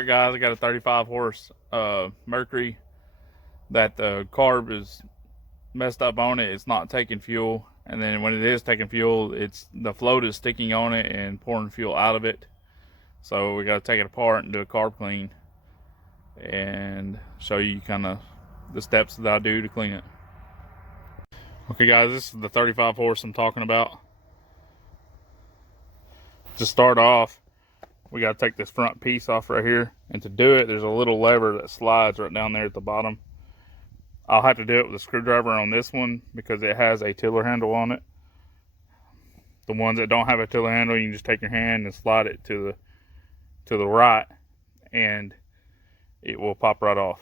Alright guys, I got a 35 horse Mercury that the carb is messed up on it. It's not taking fuel, and then when it is taking fuel, the float is sticking on it and pouring fuel out of it. So we got to take it apart and do a carb clean and show you kind of the steps that I do to clean it. Okay guys, this is the 35 horse I'm talking about. To start off, we got to take this front piece off right here, and to do it, there's a little lever that slides right down there at the bottom. I'll have to do it with a screwdriver on this one because it has a tiller handle on it. The ones that don't have a tiller handle, you can just take your hand and slide it to the right, and it will pop right off.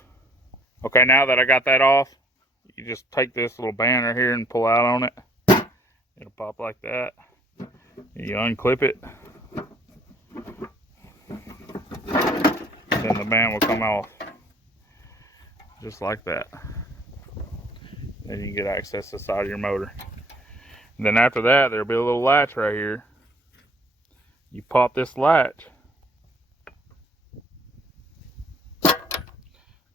Okay, now that I got that off, you just take this little band right here and pull out on it. It'll pop like that. You unclip it, then the band will come off just like that. Then you can get access to the side of your motor. And then after that, there'll be a little latch right here. You pop this latch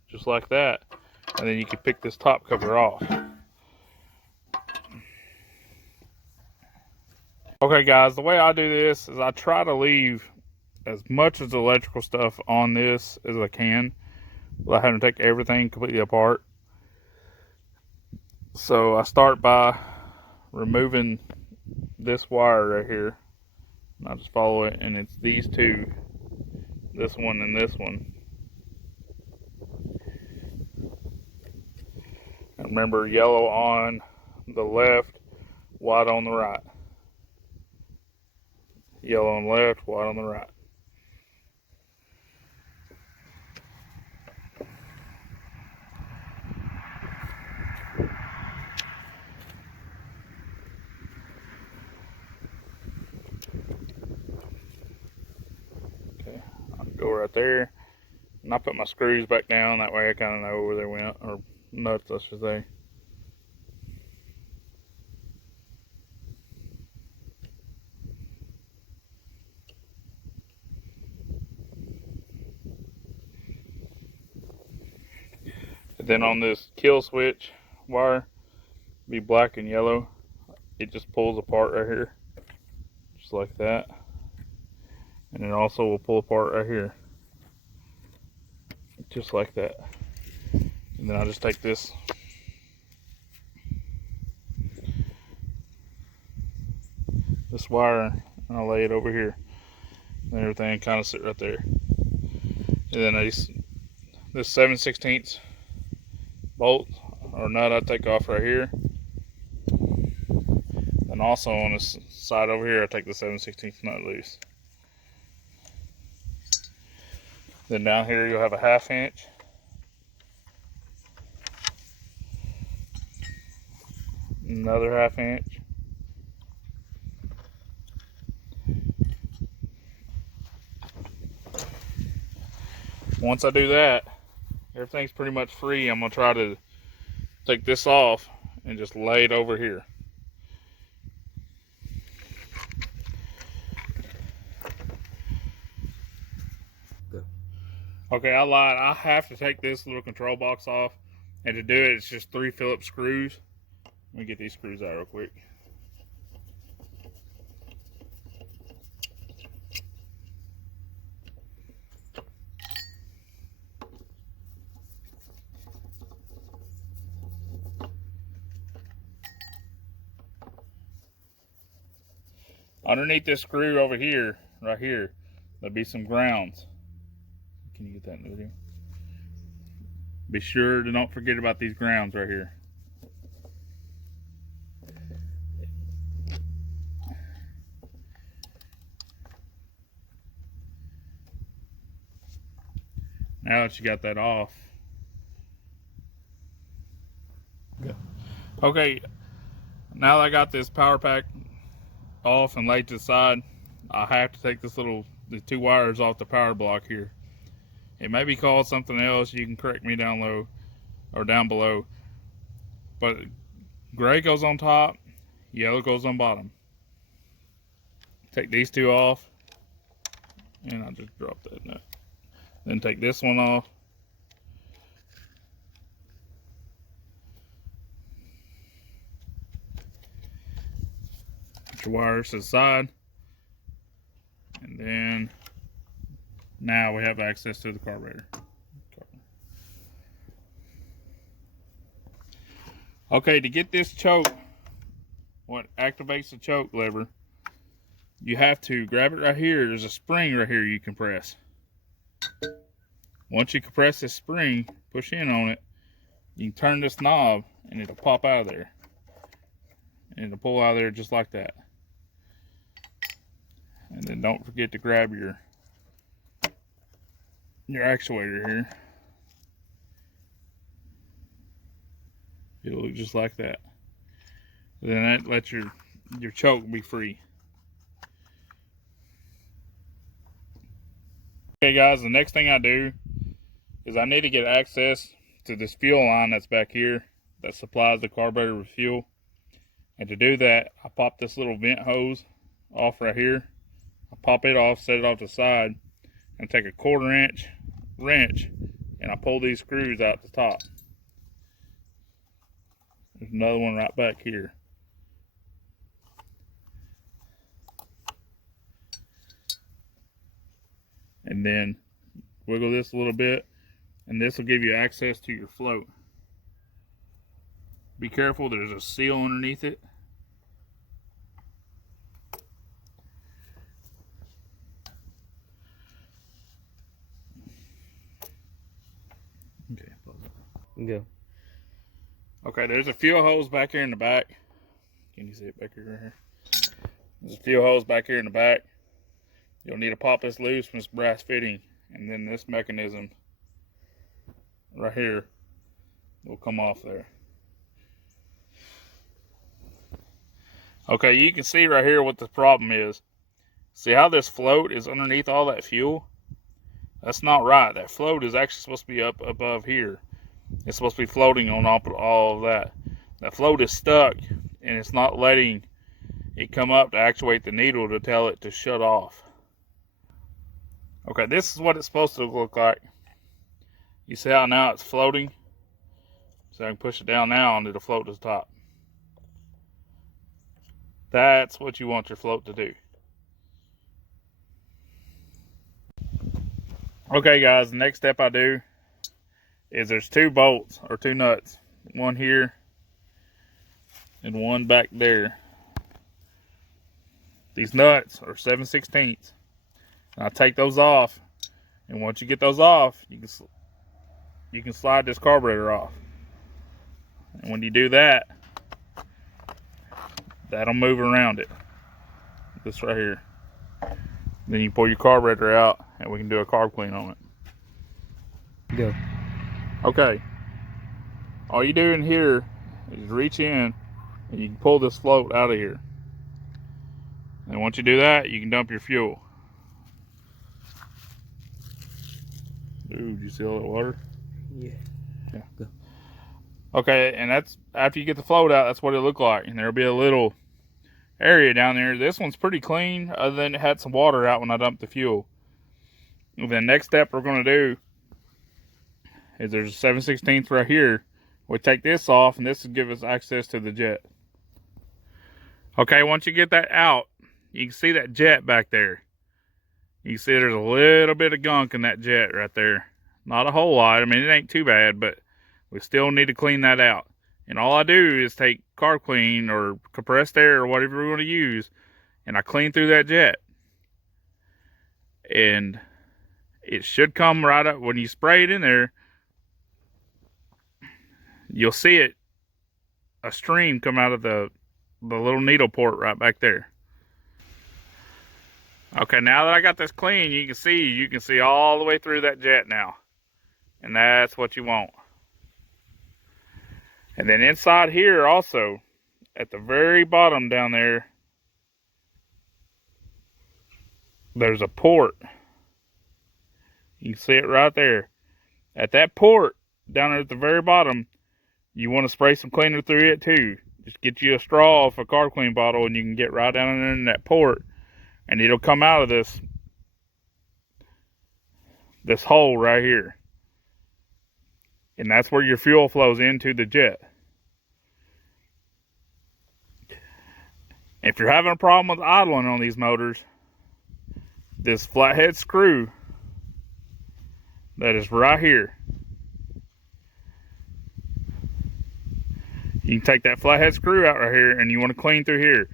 just like that, and then you can pick this top cover off. Okay guys, the way I do this is I try to leave as much of the electrical stuff on this as I can without having to take everything completely apart. So I start by removing this wire right here, and I just follow it, and it's these two, this one and this one. And remember, yellow on the left, white on the right. Yellow on the left, white on the right. Okay, I'll go right there, and I put my screws back down, that way I kind of know where they went, or nuts I should say. And then on this kill switch wire, be black and yellow, it just pulls apart right here, just like that. And it also will pull apart right here, just like that. And then I just take this wire and I'll lay it over here, and everything kind of sit right there. And then this 7/16 bolt or nut I take off right here, and also on this side over here I take the 7/16 nut loose. Then down here you'll have a 1/2 inch, another 1/2 inch, once I do that, everything's pretty much free. I'm going to try to take this off and just lay it over here. Okay, I lied. I have to take this little control box off, and to do it, it's just 3 Phillips screws. Let me get these screws out real quick. Underneath this screw over here, right here, there'll be some grounds. Can you get that in the video? Be sure to don't forget about these grounds right here. Now that you got that off. Okay, now that I got this power pack off and laid to the side, I have to take the 2 wires off the power block here. It may be called something else. You can correct me down low or down below. But gray goes on top, yellow goes on bottom. Take these 2 off, and I'll just drop that nut. Then take this one off. Put your wires to the side. And then now we have access to the carburetor. Okay, to get this choke, what activates the choke lever, you have to grab it right here. There's a spring right here you can press. Once you compress this spring, push in on it, you can turn this knob and it'll pop out of there. And it'll pull out of there just like that. And then don't forget to grab your actuator here. It'll look just like that. Then that lets your choke be free. Okay guys, the next thing I do is I need to get access to this fuel line that's back here that supplies the carburetor with fuel. And to do that, I pop this little vent hose off right here. I pop it off, set it off to the side, and take a 1/4 inch wrench and I pull these screws out the top. There's another one right back here. And then wiggle this a little bit, and this will give you access to your float. Be careful, there's a seal underneath it. Okay, pause it. Go. Okay, there's a fuel hose back here in the back. Can you see it back here, right here? There's a fuel hose back here in the back. You'll need to pop this loose from this brass fitting, and then this mechanism right here will come off there. Okay, you can see right here what the problem is. See how this float is underneath all that fuel? That's not right. That float is actually supposed to be up above here. It's supposed to be floating on all of that. That float is stuck, and it's not letting it come up to actuate the needle to tell it to shut off. Okay, this is what it's supposed to look like. You see how now it's floating? So I can push it down now and it'll float to the top. That's what you want your float to do. Okay guys, the next step I do is there's 2 bolts or 2 nuts. One here and one back there. These nuts are 7/16. I take those off, and once you get those off, you can slide this carburetor off. And when you do that, that'll move around it. This right here. Then you pull your carburetor out, and we can do a carb clean on it. Go. Okay. All you do in here is reach in, and you can pull this float out of here. And once you do that, you can dump your fuel. Ooh, did you see all that water? Yeah. Yeah. Go. Okay, and that's after you get the float out, that's what it looked like. And there'll be a little area down there. This one's pretty clean, other than it had some water out when I dumped the fuel. And the next step we're going to do is there's a 7/16 right here. We take this off, and this will give us access to the jet. Okay, once you get that out, you can see that jet back there. You can see there's a little bit of gunk in that jet right there. Not a whole lot. I mean, it ain't too bad, but we still need to clean that out. And all I do is take carb clean or compressed air or whatever we want to use, and I clean through that jet. And it should come right up. When you spray it in there, you'll see it, a stream come out of the little needle port right back there. Okay, now that I got this clean, you can see all the way through that jet now. And that's what you want. And then inside here also, at the very bottom down there, there's a port. You can see it right there. At that port, down there at the very bottom, you want to spray some cleaner through it too. Just get you a straw off a carb clean bottle, and you can get right down in that port. And it'll come out of this this hole right here. And that's where your fuel flows into the jet. If you're having a problem with idling on these motors, this flathead screw that is right here, you can take that flathead screw out right here and you want to clean through here.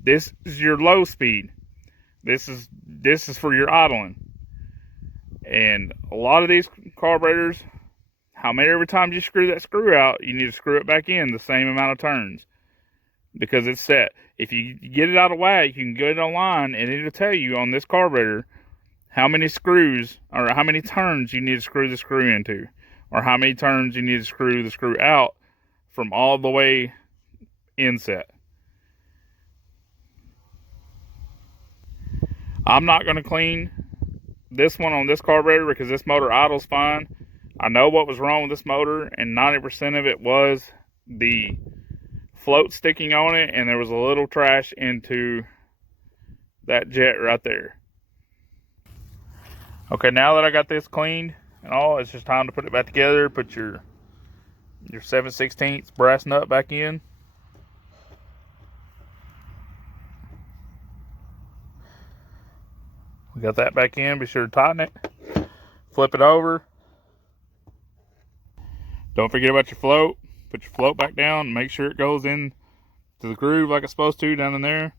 This is your low speed. This is for your idling. And a lot of these carburetors, every time you screw that screw out, you need to screw it back in the same amount of turns, because it's set. If you get it out of whack, you can get it online and it'll tell you on this carburetor how many screws or how many turns you need to screw the screw into, or how many turns you need to screw the screw out from all the way inset. I'm not going to clean this one on this carburetor because this motor idles fine. I know what was wrong with this motor, and 90% of it was the float sticking on it, and there was a little trash into that jet right there. Okay, now that I got this cleaned and all, it's just time to put it back together. Put your 7/16 brass nut back in. We got that back in. Be sure to tighten it. Flip it over. Don't forget about your float. Put your float back down. Make sure it goes in to the groove like it's supposed to down in there.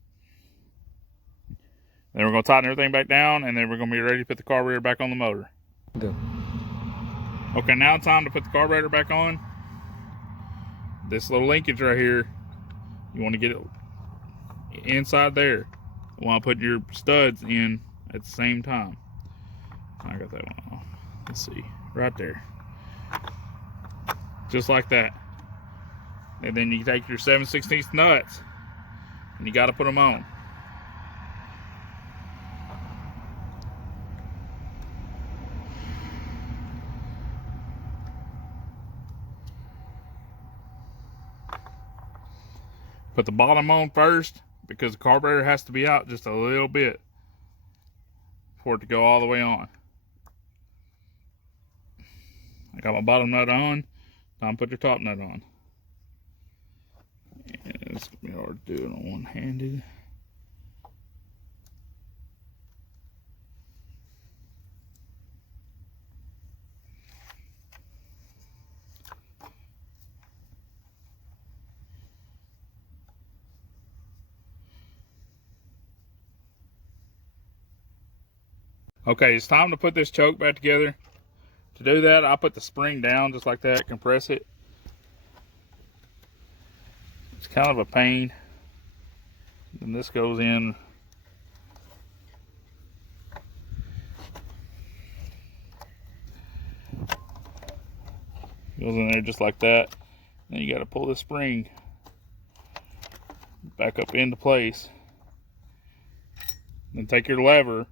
Then we're going to tighten everything back down, and then we're going to be ready to put the carburetor back on the motor. Go. Okay, now it's time to put the carburetor back on. This little linkage right here, you want to get it inside there while putting your studs in at the same time. I got that one off. Let's see, right there. Just like that. And then you take your 7/16 nuts and you got to put them on. Put the bottom on first because the carburetor has to be out just a little bit for it to go all the way on. I got my bottom nut on. Time to put your top nut on. And it's gonna be hard to do it on one-handed. Okay, it's time to put this choke back together. To do that, I put the spring down just like that, compress it. It's kind of a pain. Then this goes in. Goes in there just like that. Then you got to pull this spring back up into place. Then take your lever.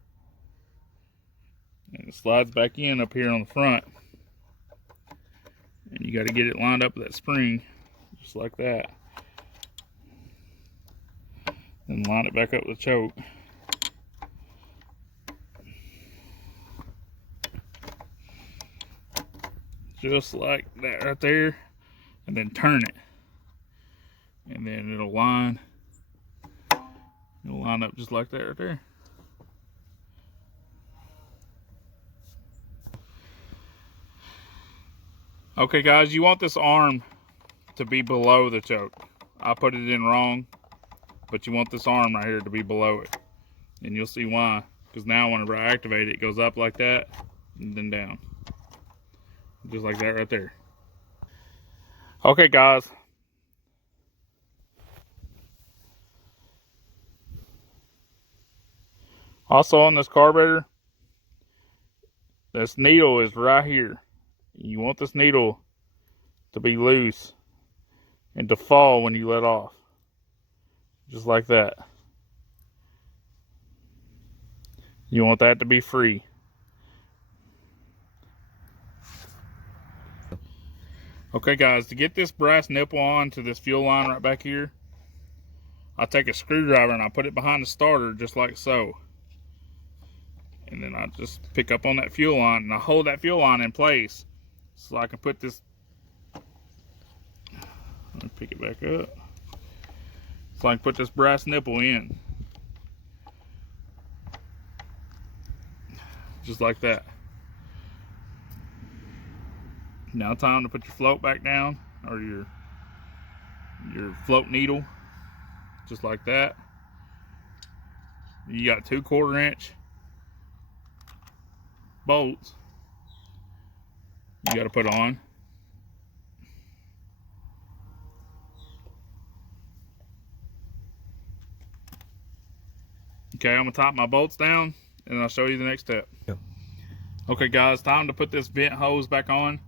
And it slides back in up here on the front. And you got to get it lined up with that spring, just like that. And line it back up with the choke. Just like that right there. And then turn it. And then it'll line up just like that right there. Okay guys, you want this arm to be below the choke. I put it in wrong, but you want this arm right here to be below it. And you'll see why. Because now whenever I activate it, it goes up like that and then down. Just like that right there. Okay guys. Also on this carburetor, this needle is right here. You want this needle to be loose and to fall when you let off. Just like that. You want that to be free. Okay guys, to get this brass nipple on to this fuel line right back here, I take a screwdriver and I put it behind the starter just like so. And then I just pick up on that fuel line and I hold that fuel line in place so I can put this, let me pick it back up, so I can put this brass nipple in. Just like that. Now time to put your float back down, or your float needle, just like that. You got 2 1/4-inch bolts you got to put on. Okay, I'm gonna tighten my bolts down and I'll show you the next step. Yeah. Okay guys, time to put this vent hose back on.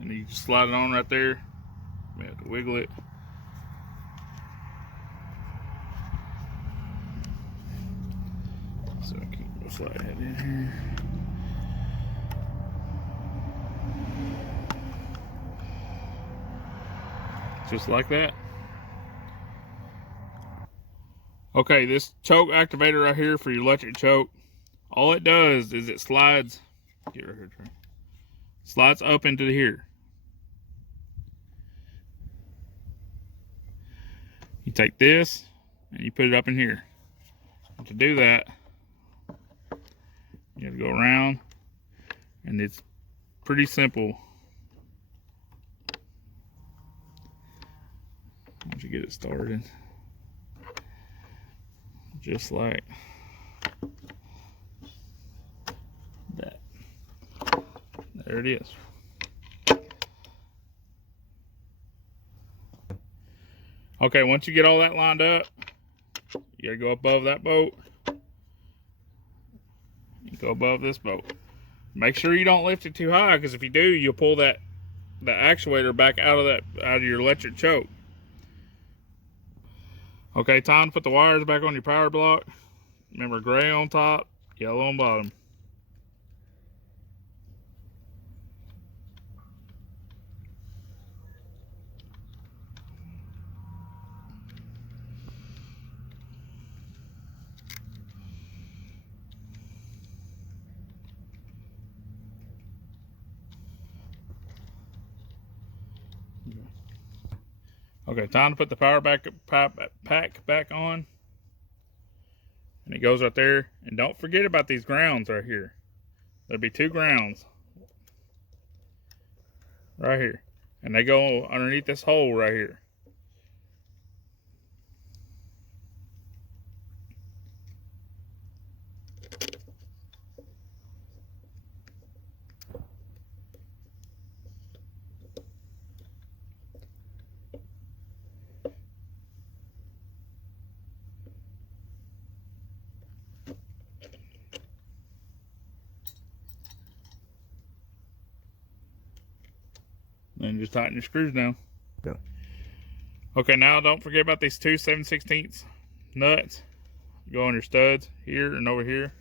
And you just slide it on right there. You have to wiggle it. So I can go slide that in here. Just like that. Okay, this choke activator right here for your electric choke, all it does is it slides, get right here, Trey, slides up into here. You take this and you put it up in here. And to do that, you have to go around, and it's pretty simple. Once you get it started, just like that. There it is. Okay, once you get all that lined up, you gotta go above that boat. You go above this boat. Make sure you don't lift it too high, because if you do, you'll pull the actuator back out of your electric choke. Okay, time to put the wires back on your power block. Remember, gray on top, yellow on bottom. Okay, time to put the power pack back on. And it goes right there. And don't forget about these grounds right here. There'll be 2 grounds right here. And they go underneath this hole right here. And just tighten your screws down. Yeah. Okay, now don't forget about these 2 7/16 nuts. Go on your studs here and over here.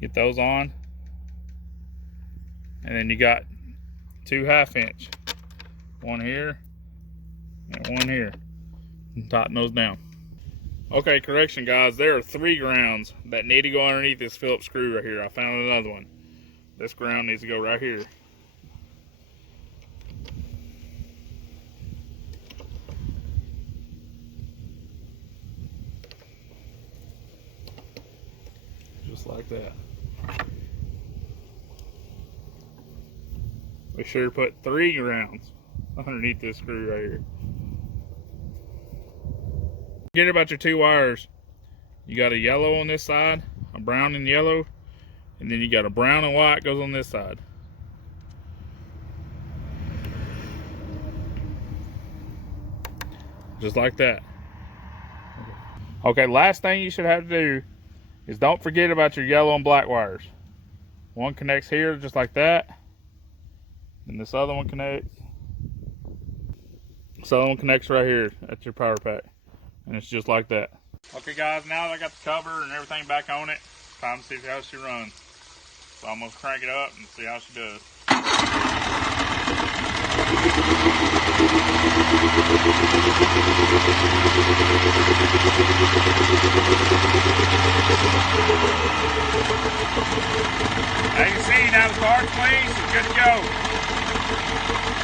Get those on. And then you got 2 1/2-inch. One here and one here. And tighten those down. Okay, correction guys, there are 3 grounds that need to go underneath this Phillips screw right here. I found another one. This ground needs to go right here. Just like that. We sure put 3 grounds underneath this screw right here. Forget about your 2 wires. You got a yellow on this side, a brown and yellow, and then you got a brown and white goes on this side. Just like that. Okay, last thing you should have to do is don't forget about your yellow and black wires. One connects here just like that, and this other one connects. This other one connects right here at your power pack. And it's just like that. Okay guys, now that I got the cover and everything back on it, time to see how she runs. So I'm gonna crank it up and see how she does. As you can see, now the car's clean, so it's good to go.